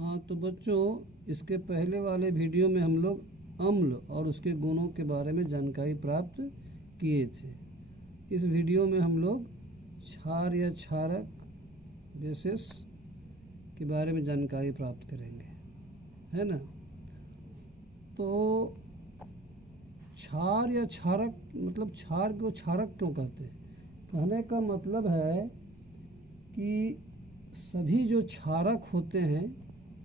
हाँ तो बच्चों, इसके पहले वाले वीडियो में हम लोग अम्ल और उसके गुणों के बारे में जानकारी प्राप्त किए थे। इस वीडियो में हम लोग क्षार या क्षारक बेसिस के बारे में जानकारी प्राप्त करेंगे, है ना। तो क्षार या क्षारक मतलब क्षार को क्षारक क्यों कहते हैं? कहने का मतलब है कि सभी जो क्षारक होते हैं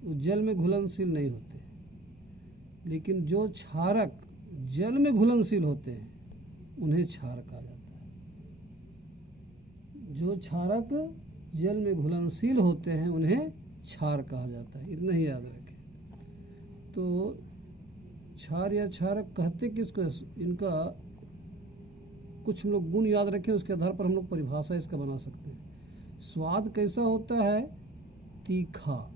वो जल में घुलनशील नहीं होते, लेकिन जो क्षारक जल में घुलनशील होते हैं उन्हें क्षार कहा जाता है। जो क्षारक जल में घुलनशील होते हैं उन्हें क्षार कहा जाता है, इतना ही याद रखें। तो क्षार या क्षारक कहते किसको? इनका कुछ हम लोग गुण याद रखें, उसके आधार पर हम लोग परिभाषा इसका बना सकते हैं। स्वाद कैसा होता है? तीखा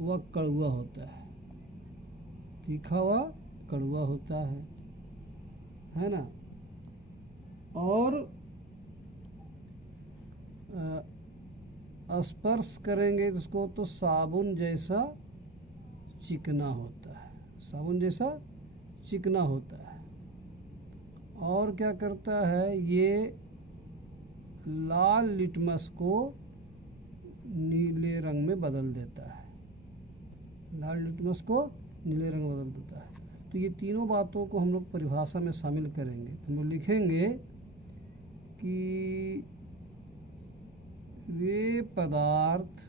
व कड़वा होता है, तीखा व कड़वा होता है ना। और स्पर्श करेंगे इसको तो साबुन जैसा चिकना होता है, साबुन जैसा चिकना होता है। और क्या करता है? ये लाल लिटमस को नीले रंग में बदल देता है, लाल लिटमस को नीले रंग में बदल देता है। तो ये तीनों बातों को हम लोग परिभाषा में शामिल करेंगे। हम लोग लिखेंगे कि वे पदार्थ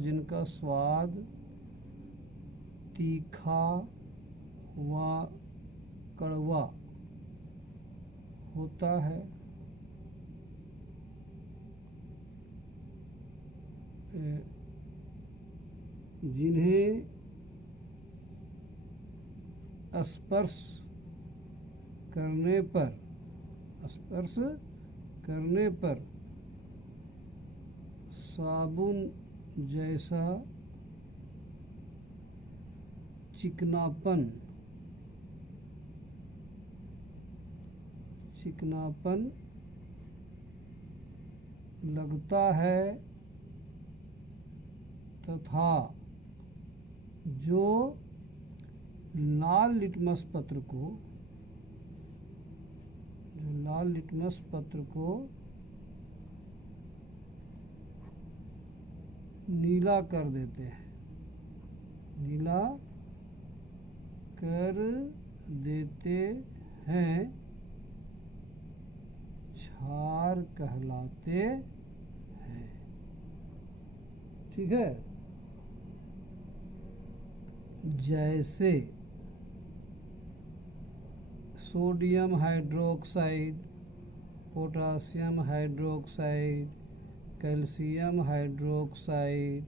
जिनका स्वाद तीखा व कड़वा होता है, जिन्हें स्पर्श करने पर साबुन जैसा चिकनापन लगता है तथा जो लाल लिटमस पत्र को नीला कर देते हैं क्षार कहलाते हैं। ठीक है। जैसे sodium hydroxide, potassium hydroxide, calcium hydroxide,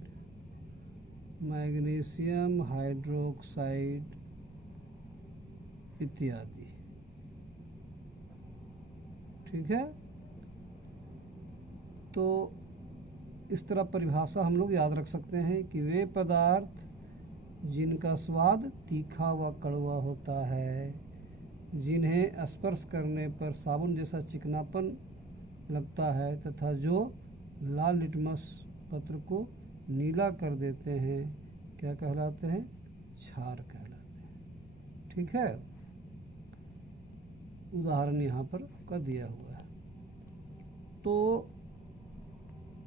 magnesium hydroxide इत्यादि। ठीक है। तो इस तरह परिभाषा हम लोग याद रख सकते हैं कि वे पदार्थ जिनका स्वाद तीखा व कड़वा होता है, जिन्हें स्पर्श करने पर साबुन जैसा चिकनापन लगता है तथा जो लाल लिटमस पत्र को नीला कर देते हैं, क्या कहलाते हैं? क्षार कहलाते हैं। ठीक है। उदाहरण यहाँ पर का दिया हुआ है। तो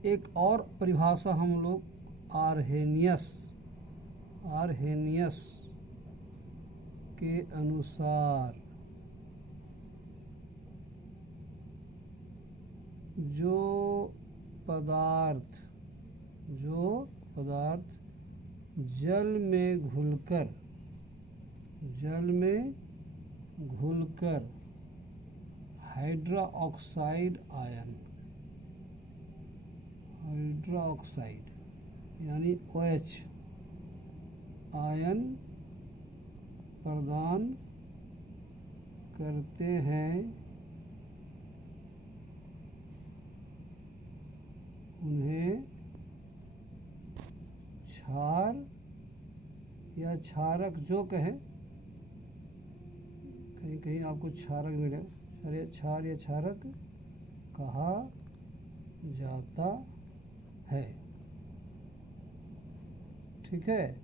एक और परिभाषा हम लोग आर्हेनियस के अनुसार जो पदार्थ जल में घुलकर हाइड्रोक्साइड यानी OH आयन प्रदान करते हैं, उन्हें क्षार या क्षारक जो कहें, कहीं कहीं आपको क्षारक मिलेगा, क्षार या क्षारक कहा जाता है। ठीक है,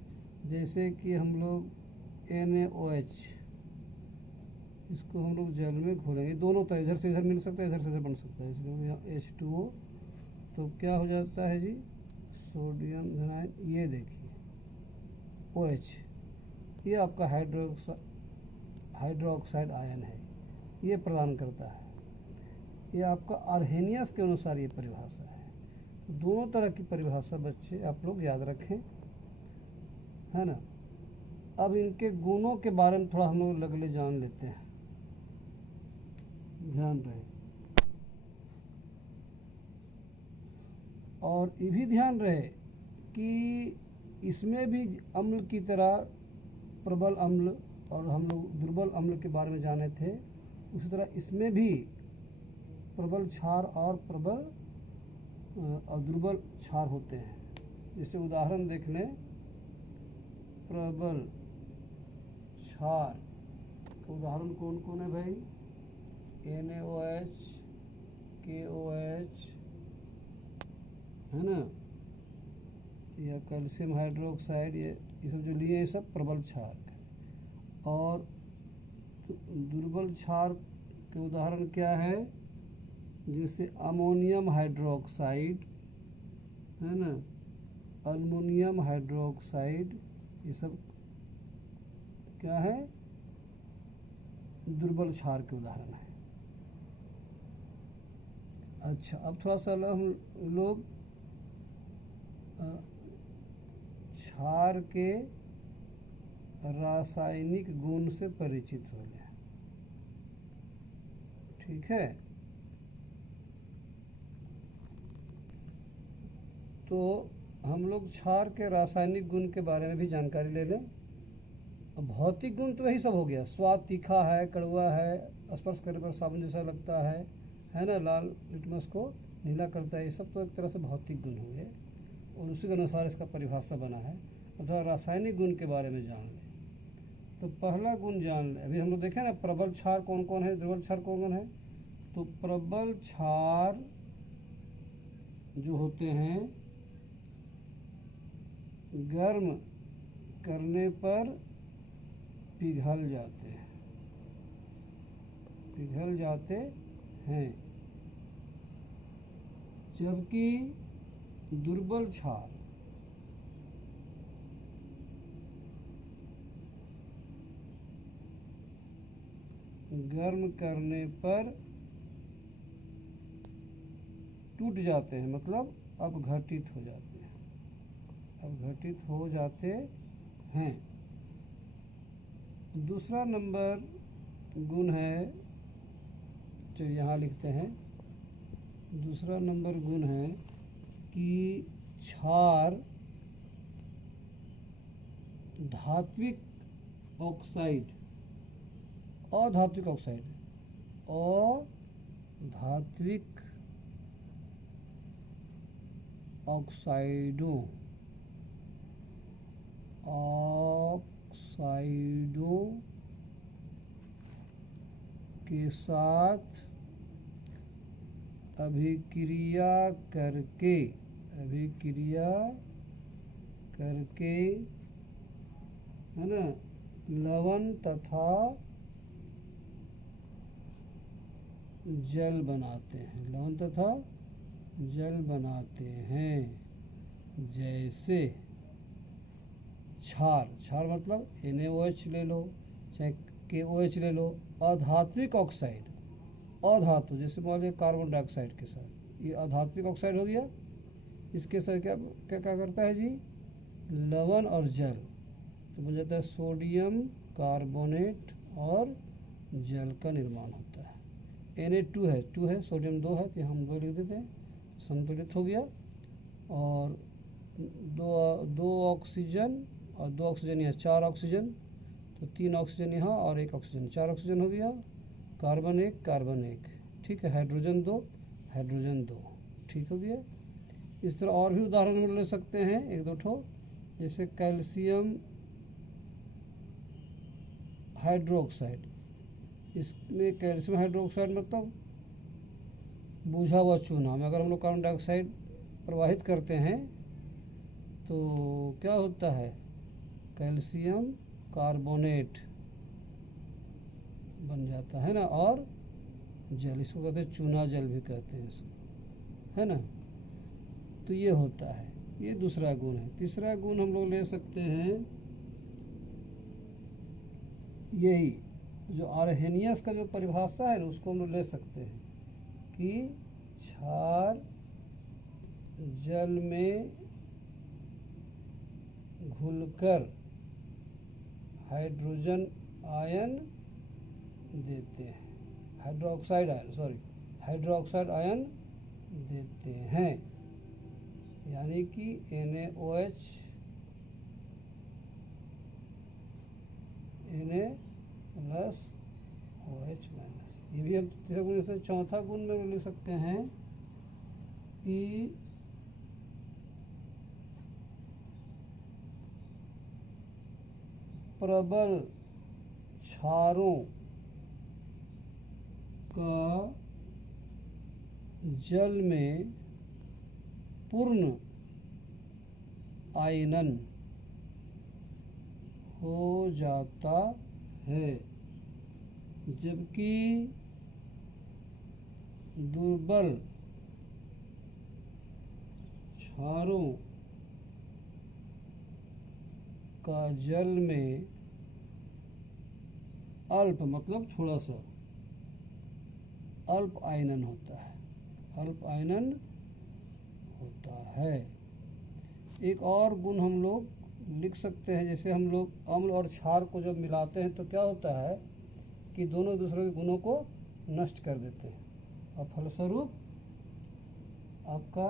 जैसे कि हम लोग NaOH, इसको हम लोग जल में घोलेंगे, दोनों तरह, इधर से इधर मिल सकता है, इधर से इधर बन सकता है, इसलिए यहाँ H2O, तो क्या हो जाता है जी, सोडियम धनायन, ये देखिए OH, ये आपका हाइड्रोक्साइड आयन है, ये प्रदान करता है। ये आपका आर्हेनियस के अनुसार ये परिभाषा है। दोनों तरह की परिभाषा बच्चे आप लोग याद रखें, है ना। अब इनके गुणों के बारे में थोड़ा हम लोग अगले जान लेते हैं, ध्यान रहे। और ये भी ध्यान रहे कि इसमें भी अम्ल की तरह प्रबल अम्ल और हम लोग दुर्बल अम्ल के बारे में जाने थे, उसी तरह इसमें भी प्रबल क्षार और प्रबल और दुर्बल क्षार होते हैं। जैसे उदाहरण देख लें, प्रबल क्षार का उदाहरण कौन कौन है भाई, NaOH, KOH, है ना, या कैल्शियम हाइड्रोक्साइड, ये सब जो लिए ये सब प्रबल क्षार। और दुर्बल क्षार के उदाहरण क्या है, जैसे अमोनियम हाइड्रोक्साइड, है ना, अल्युमिनियम हाइड्रोक्साइड, ये सब क्या है, दुर्बल क्षार के उदाहरण है। अच्छा, अब थोड़ा सा हम लोग क्षार के रासायनिक गुण से परिचित हो जाए। ठीक है, तो हम लोग क्षार के रासायनिक गुण के बारे में भी जानकारी ले लें। भौतिक गुण तो वही सब हो गया, स्वाद तीखा है, कड़वा है, स्पर्श करने पर साबुन जैसा लगता है ना, लाल लिटमस को नीला करता है, ये सब तो एक तरह से भौतिक गुण हो गए और उसी के अनुसार इसका परिभाषा बना है। अथवा रासायनिक गुण के बारे में जान लें, तो पहला गुण जान लें। अभी हम लोग देखें ना, प्रबल क्षार कौन कौन है, दुर्बल क्षार कौन कौन है। तो प्रबल क्षार जो होते हैं गर्म करने पर पिघल जाते हैं, जबकि दुर्बल क्षार गर्म करने पर टूट जाते हैं, मतलब अपघटित हो जाते हैं। दूसरा नंबर गुण है, चलिए यहाँ लिखते हैं, दूसरा नंबर गुण है कि क्षार अधात्विक ऑक्साइडों के साथ अभिक्रिया करके है ना, लवण तथा जल बनाते हैं। जैसे क्षार मतलब NaOH ले लो, चाहे KOH ले लो, अधात्विक ऑक्साइड, अधातु, जैसे मान लीजिए कार्बन डाइऑक्साइड के साथ, ये अधात्विक ऑक्साइड हो गया। इसके साथ क्या क्या करता है जी, लवण और जल, तो बन जाता है सोडियम कार्बोनेट और जल का निर्माण होता है। Na2 है, सोडियम 2 है, तो हम 2 लिख देते हैं, संतुलित हो गया। और दो ऑक्सीजन और 2 ऑक्सीजन यहाँ, 4 ऑक्सीजन, तो 3 ऑक्सीजन यहाँ और 1 ऑक्सीजन, 4 ऑक्सीजन हो गया। कार्बन 1, ठीक है, हाइड्रोजन 2, ठीक हो गया। इस तरह और भी उदाहरण ले सकते हैं, 1-2 ठो, जैसे कैल्शियम हाइड्रोक्साइड, इसमें कैल्शियम हाइड्रोक्साइड मतलब बुझा हुआ चूना में अगर हम लोग कार्बन डाइऑक्साइड प्रवाहित करते हैं तो क्या होता है, कैल्शियम कार्बोनेट बन जाता है ना, और जल, इसको कहते हैं चूना जल भी कहते हैं इसको, है ना। तो ये होता है, ये दूसरा गुण है। तीसरा गुण हम लोग ले सकते हैं यही जो आर्हेनियस का जो परिभाषा है ना, उसको हम लोग ले सकते हैं कि क्षार जल में घुलकर हाइड्रोजन आयन देते हैं, हाइड्रोक्साइड आयन देते हैं, यानी कि NaOH Na plus OH minus. ये भी हम तीसरा गुण, जैसे चौथा गुण में लिख सकते हैं कि प्रबल क्षारों का जल में पूर्ण आयनन हो जाता है, जबकि दुर्बल क्षारों का जल में अल्प, मतलब थोड़ा सा अल्प आयनन होता है, अल्प आयनन होता है। एक और गुण हम लोग लिख सकते हैं, जैसे हम लोग अम्ल और क्षार को जब मिलाते हैं तो क्या होता है कि दोनों दूसरे के गुणों को नष्ट कर देते हैं और फलस्वरूप आपका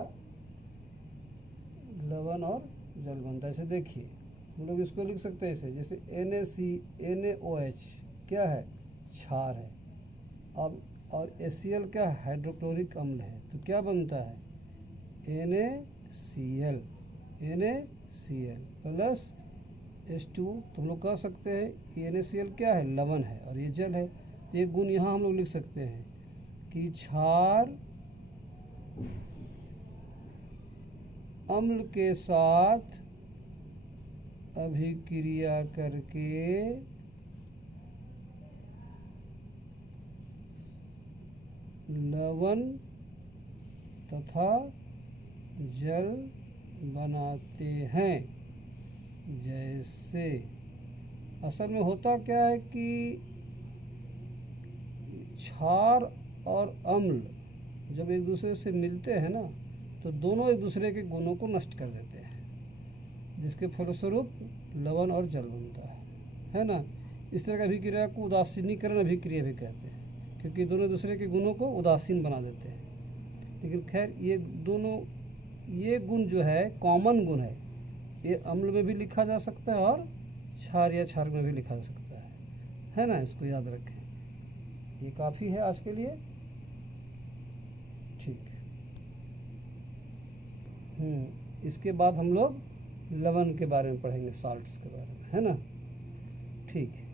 लवण और जल बनता है। ऐसे देखिए हम लोग इसको लिख सकते हैं ऐसे, जैसे NaOH क्या है, क्षार है, अब और HCl क्या है, हाइड्रोक्लोरिक अम्ल है, तो क्या बनता है NaCl प्लस H2। तो हम लोग कह सकते हैं कि NaCl क्या है, लवण है और ये जल है। तो एक गुण यहाँ हम लोग लिख सकते हैं कि क्षार अम्ल के साथ अभिक्रिया करके लवण तथा जल बनाते हैं। जैसे असल में होता क्या है कि क्षार और अम्ल जब एक दूसरे से मिलते हैं ना, तो दोनों एक दूसरे के गुणों को नष्ट कर देते हैं, जिसके फलस्वरूप लवण और जल बनता है ना। इस तरह की अभिक्रिया को उदासीनीकरण अभिक्रिया भी कहते हैं, क्योंकि दोनों दूसरे के गुणों को उदासीन बना देते हैं। लेकिन खैर ये दोनों, ये गुण जो है कॉमन गुण है, ये अम्ल में भी लिखा जा सकता है और क्षार या क्षार में भी लिखा जा सकता है ना। इसको याद रखें। ये काफ़ी है आज के लिए, ठीक। इसके बाद हम लोग लवण के बारे में पढ़ेंगे, साल्ट्स के बारे में, है ना। ठीक है।